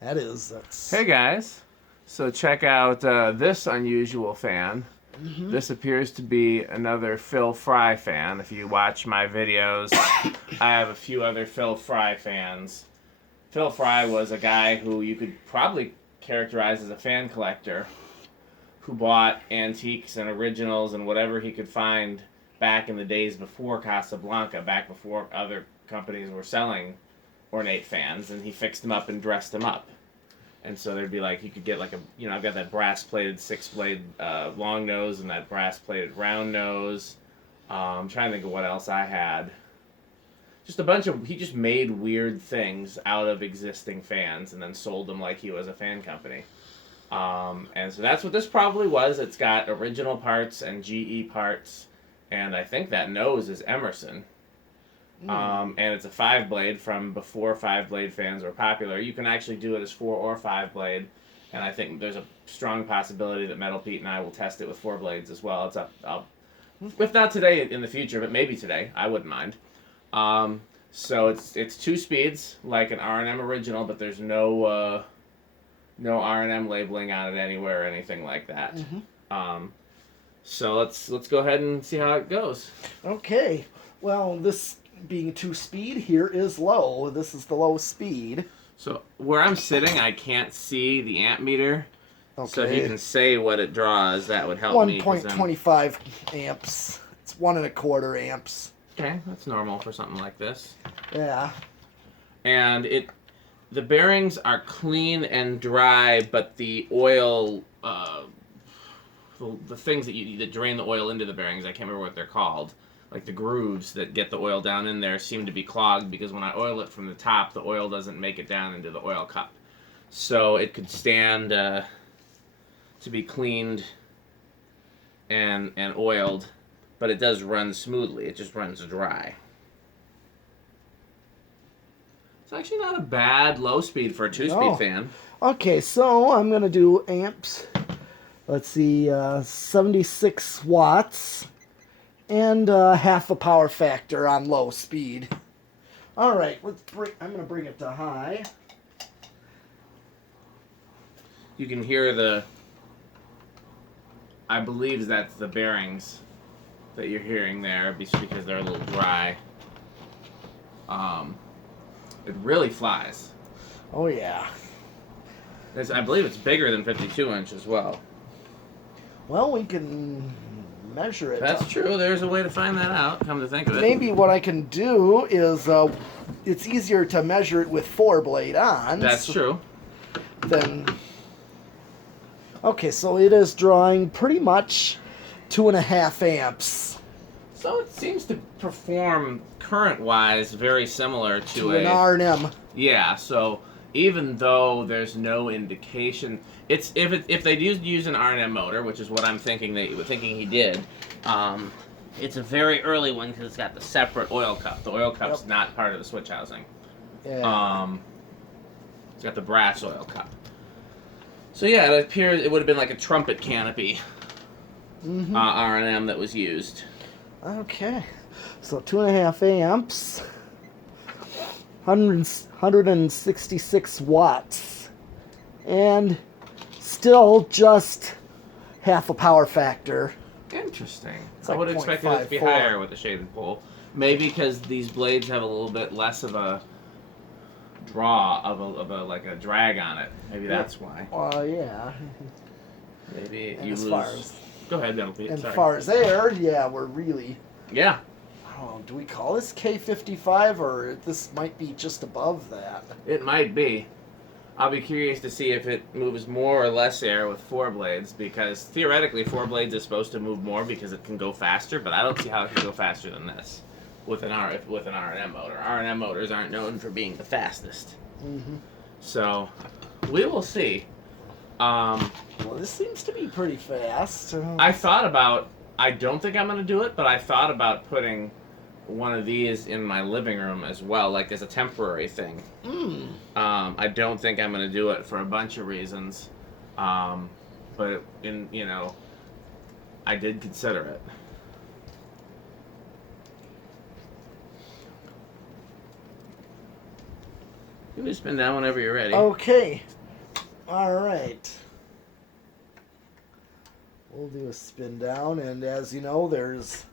That's... Hey guys, so check out this unusual fan. This appears to be another Phil Frey fan. If you watch my videos, I have a few other Phil Frey fans. Phil Frey was a guy who you could probably characterize as a fan collector who bought antiques and originals and whatever he could find back in the days before Casablanca, back before other companies were selling ornate fans, and he fixed them up and dressed them up. And so there'd be like, you could get like a, I've got that brass-plated six-blade long nose and that brass-plated round nose. I'm trying to think of what else I had. Just a bunch of, he just made weird things out of existing fans and then sold them like he was a fan company. And so that's what this probably was. It's got original parts and GE parts, and I think that nose is Emerson. And it's a 5-blade from before 5-blade fans were popular. You can actually do it as 4 or 5-blade, and I think there's a strong possibility that Metal Pete and I will test it with 4 blades as well. It's up, if not today, in the future, but maybe today. I wouldn't mind. So it's 2 speeds, like an R&M original, but there's no R&M labeling on it anywhere or anything like that. So let's go ahead and see how it goes. Okay. Well, this being 2-speed here is low. This is the low speed. So where I'm sitting, I can't see the amp meter. Okay. So if you can say what it draws, that would help me. 1.25 amps. It's 1 1/4 amps. Okay, that's normal for something like this. Yeah. And the bearings are clean and dry, but the oil, the things that drain the oil into the bearings, I can't remember what they're called. Like the grooves that get the oil down in there seem to be clogged because when I oil it from the top, the oil doesn't make it down into the oil cup. So it could stand to be cleaned and oiled, but it does run smoothly. It just runs dry. It's actually not a bad low speed for a 2-speed fan. Okay, so I'm going to do amps. Let's see, 76 watts. And half a power factor on low speed. All right, I'm going to bring it to high. You can hear I believe that's the bearings that you're hearing there, because they're a little dry. It really flies. Oh yeah. I believe it's bigger than 52 inch as well. Well, we can measure it. That's true. There's a way to find that out, come to think of it. Maybe what I can do is, it's easier to measure it with 4-blade on. That's true. Then, okay, so it is drawing pretty much 2.5 amps. So it seems to perform current-wise very similar to an R&M. Yeah, so even though there's no indication, if they use an R&M motor, which is what I'm thinking he did, it's a very early one because it's got the separate oil cup. The oil cup's not part of the switch housing. Yeah. It's got the brass oil cup. So yeah, it appears it would have been like a trumpet canopy R&M that was used. Okay, so 2.5 amps, 166 watts, and still just half a power factor. Interesting. It's I like would have expected it to be 0.54. higher with a shaded pole. Maybe because these blades have a little bit less of a draw of a like a drag on it. Maybe that's why. Yeah. Maybe And you as lose. far as, Go ahead, Peter. and as far as air, yeah, we're really. Yeah. I don't know. Do we call this K55 or this might be just above that? It might be. I'll be curious to see if it moves more or less air with 4 blades, because theoretically 4 blades is supposed to move more because it can go faster, but I don't see how it can go faster than this with an R&M motor. R&M motors aren't known for being the fastest. So we will see. Well, this seems to be pretty fast. I don't think I'm going to do it, but I thought about putting one of these in my living room as well, like as a temporary thing. I don't think I'm going to do it for a bunch of reasons, but I did consider it. You can spin down whenever you're ready. Okay. All right. We'll do a spin down, and as you know, there's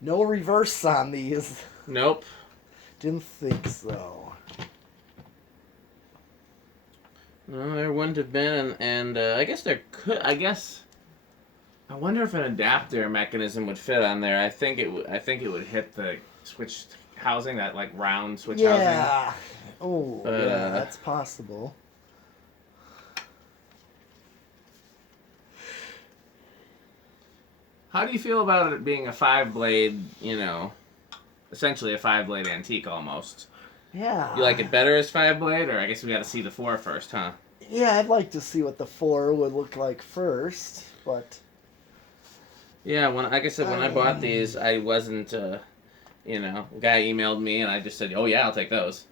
no reverse on these. Nope. Didn't think so. No, there wouldn't have been, and I guess there could. I wonder if an adaptaire mechanism would fit on there. I think it would hit the switch housing, that like round switch housing. Yeah. Oh, yeah, that's possible. How do you feel about it being a 5-blade, essentially a 5-blade antique almost? Yeah. You like it better as 5-blade, or I guess we got to see the 4 first, huh? Yeah, I'd like to see what the 4 would look like first, but... Yeah, when I bought these, I wasn't, a guy emailed me and I just said, oh yeah, I'll take those.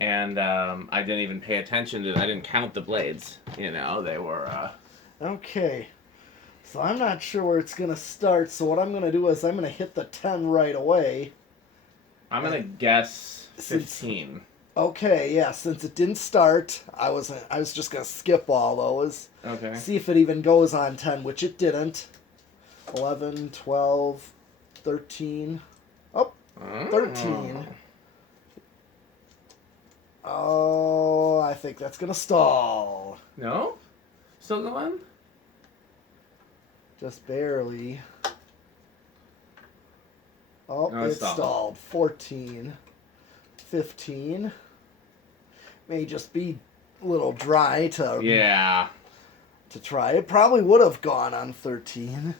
And I didn't even pay attention to it. I didn't count the blades, they were... Okay. So I'm not sure where it's going to start, so what I'm going to do is I'm going to hit the 10 right away. I'm going to guess 15. Okay, yeah, since it didn't start, I was just going to skip all those. Okay. See if it even goes on 10, which it didn't. 11, 12, 13. Oh, 13. Oh, I think that's going to stall. No? Still going? Just barely. Oh, No, it it stalled. stalled. 14. 15. May just be a little dry to try. It probably would have gone on 13.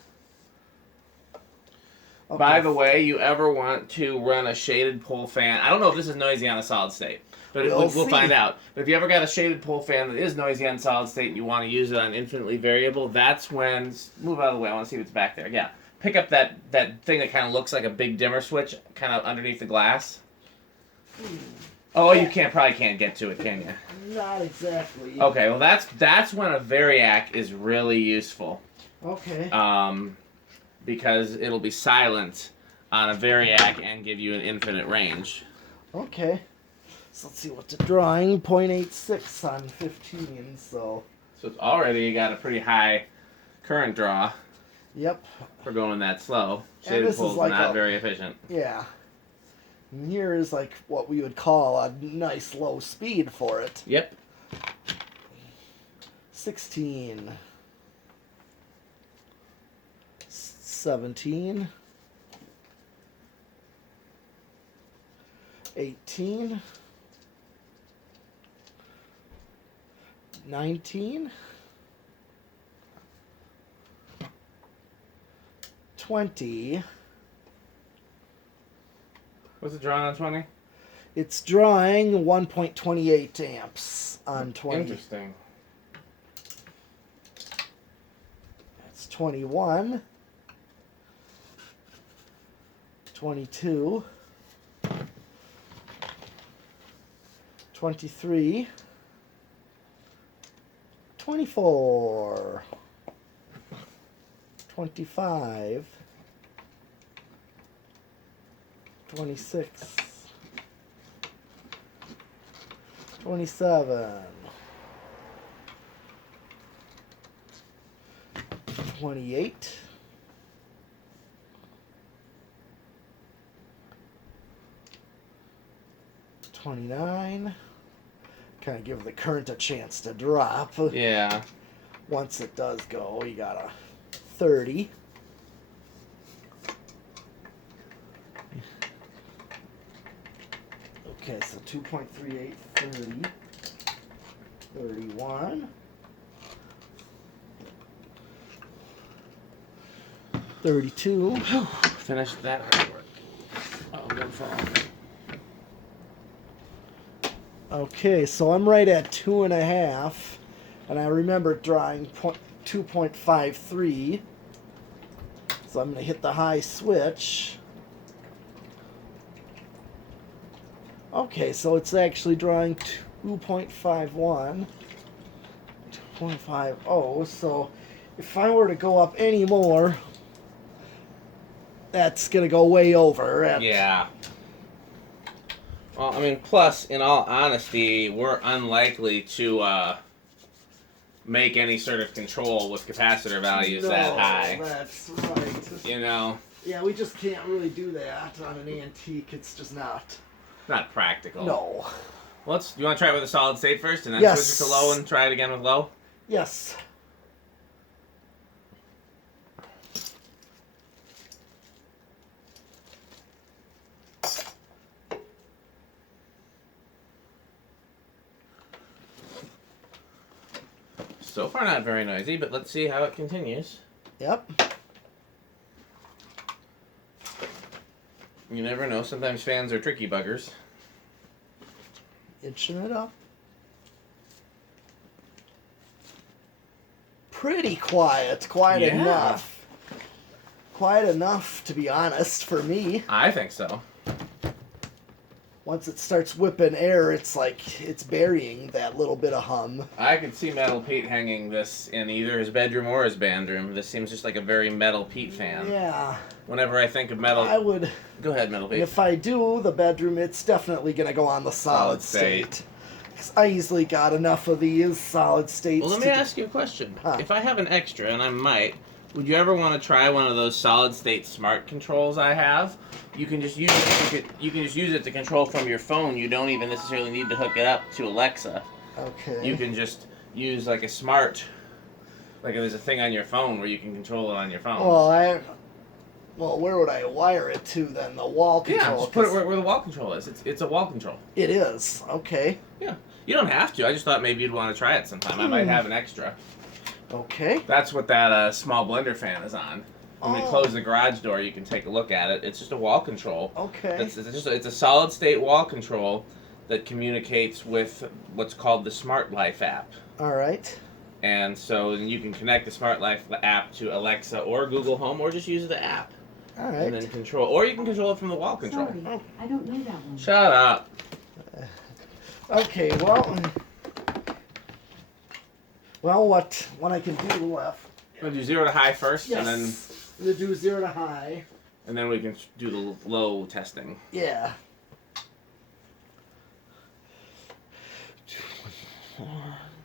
Okay. By the way, you ever want to run a shaded pull fan? I don't know if this is noisy on a solid state, but we'll find out. But if you ever got a shaded pull fan that is noisy on solid state and you want to use it on infinitely variable, that's when... Move out of the way. I want to see what's back there. Yeah. Pick up that thing that kind of looks like a big dimmer switch kind of underneath the glass. Oh, you probably can't get to it, can you? Not exactly. Okay, well that's when a Variac is really useful. Okay. Because it'll be silent on a Variac and give you an infinite range. Okay. So let's see what the drawing. 0.86 on 15, so... So it's already got a pretty high current draw. Yep. For going that slow. And Shaded this pull's is like not very efficient. Yeah. And here is like what we would call a nice low speed for it. Yep. 16. 17. 18. 19. 20. What's it drawing on 20? It's drawing 1.28 amps on 20. Interesting. That's 21. 22. 23. 24. 25. 26. 27. 28. 29. Kind of give the current a chance to drop. Yeah. Once it does go, you got a 30. Okay, so 2.38, 30. 31. 32. Finished that hard work. Oh, I'm gonna fall. Okay, so I'm right at 2.5, and I remember drawing 2.53. So I'm going to hit the high switch. Okay, so it's actually drawing 2.51. 2.50. So if I were to go up any more, that's going to go way over. Yeah. Well, I mean, plus, in all honesty, we're unlikely to make any sort of control with capacitor values that high. That's right. You know? Yeah, we just can't really do that on an antique. It's just not. Not practical. No. Well, you want to try it with a solid state first, and then Yes. switch it to low and try it again with low? Yes. So far, not very noisy, but let's see how it continues. Yep. You never know. Sometimes fans are tricky buggers. Inching it up. Pretty quiet. Quiet Yeah. enough. Quiet enough, to be honest, for me. I think so. Once it starts whipping air, it's like it's burying that little bit of hum. I could see Metal Pete hanging this in either his bedroom or his bandroom. This seems just like a very Metal Pete fan. Yeah. Whenever I think of Metal... I would... Go ahead, Metal Pete. If I do the bedroom, it's definitely going to go on the solid state. 'Cause I easily got enough of these solid states. Well, let me ask you a question. Huh. If I have an extra, and I might, would you ever want to try one of those solid state smart controls I have? You can just use it. You can just use it to control from your phone. You don't even necessarily need to hook it up to Alexa. Okay. You can just use like a smart, like there's a thing on your phone where you can control it on your phone. Well, where would I wire it to then? The wall Yeah, control? just put it where the wall control is. It's a wall control. It is. Okay. Yeah. You don't have to. I just thought maybe you'd want to try it sometime. I might have an extra. Okay. That's what that small blender fan is on. When we close the garage door, you can take a look at it. It's just a wall control. Okay. It's a solid state wall control that communicates with what's called the Smart Life app. All right. And so then you can connect the Smart Life app to Alexa or Google Home, or just use the app. All right. And then control, or you can control it from the wall control. Sorry, I don't know that one. Shut up. Okay. Well, what I can do left? I'm gonna do 0 to high first, Yes. and then I'm gonna do 0 to high. we can do the low testing. Yeah.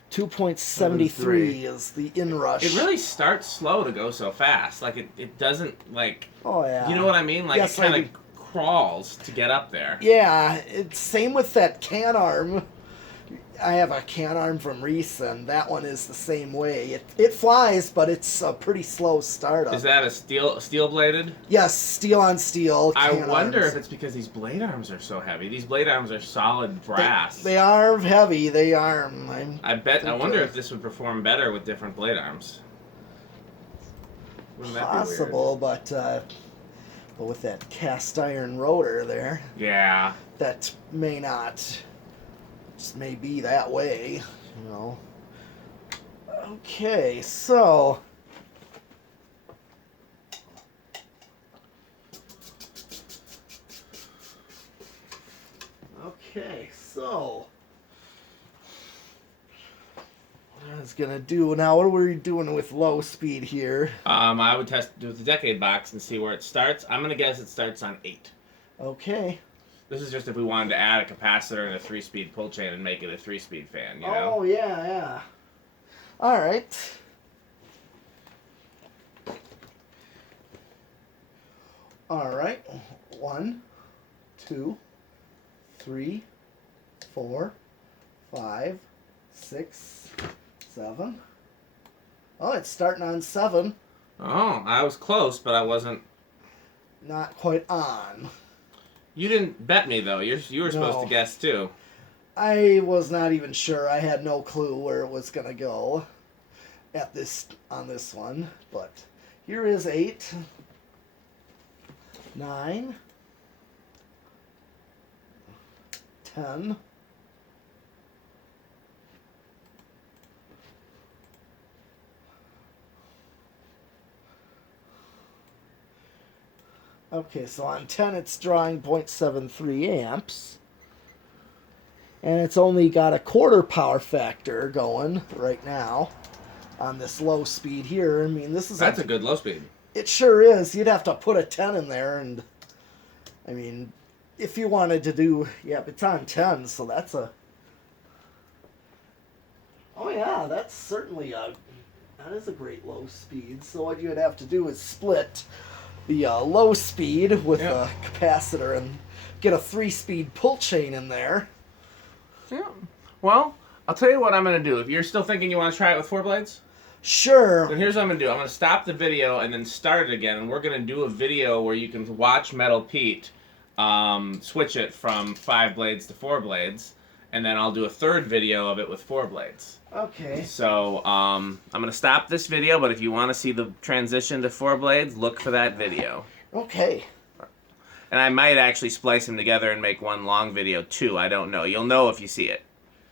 2.73 is the inrush. It really starts slow to go so fast. Like it doesn't like. Oh yeah. You know what I mean? Like Yes, it kind of crawls to get up there. Yeah, it's same with that can arm. I have a can arm from Reese, and that one is the same way. It flies, but it's a pretty slow startup. Is that a steel bladed? Yes, steel on steel. I can wonder arms. if it's because these blade arms are so heavy. These blade arms are solid brass. They are heavy. They are. I wonder if this would perform better with different blade arms. Wouldn't that be weird? Possible, but with that cast iron rotor there, Yeah. that may not. Just may be that way, you know. Okay, so. Okay, so. What I was gonna do now. What are we doing with low speed here? I would test it with the decade box and see where it starts. I'm gonna guess it starts on 8. Okay. This is just if we wanted to add a capacitor and a 3-speed pull chain and make it a 3-speed fan, you know? Oh, yeah. All right. All right. 1, 2, 3, 4, 5, 6, 7. Oh, it's starting on 7. Oh, I was close, but I wasn't. Not quite on. You didn't bet me, though. You were supposed No. to guess, too. I was not even sure. I had no clue where it was going to go on this one. But here is 8, 9, 10, 10 it's drawing 0.73 amps. And it's only got a quarter power factor going right now on this low speed here. I mean, That's a good low speed. It sure is. You'd have to put a 10 in there, and I mean, if you wanted to do, yeah, it's on 10, so that's a... Oh yeah, that's certainly that is a great low speed. So what you'd have to do is split the low speed with a capacitor and get a 3-speed pull chain in there. Yeah. Well, I'll tell you what I'm going to do. If you're still thinking you want to try it with 4 blades, sure. then here's what I'm going to do. I'm going to stop the video and then start it again, and we're going to do a video where you can watch Metal Pete switch it from 5 blades to 4 blades, and then I'll do a third video of it with 4 blades. Okay. So I'm going to stop this video, but if you want to see the transition to 4 blades, look for that video. Okay. And I might actually splice them together and make one long video too. I don't know. You'll know if you see it.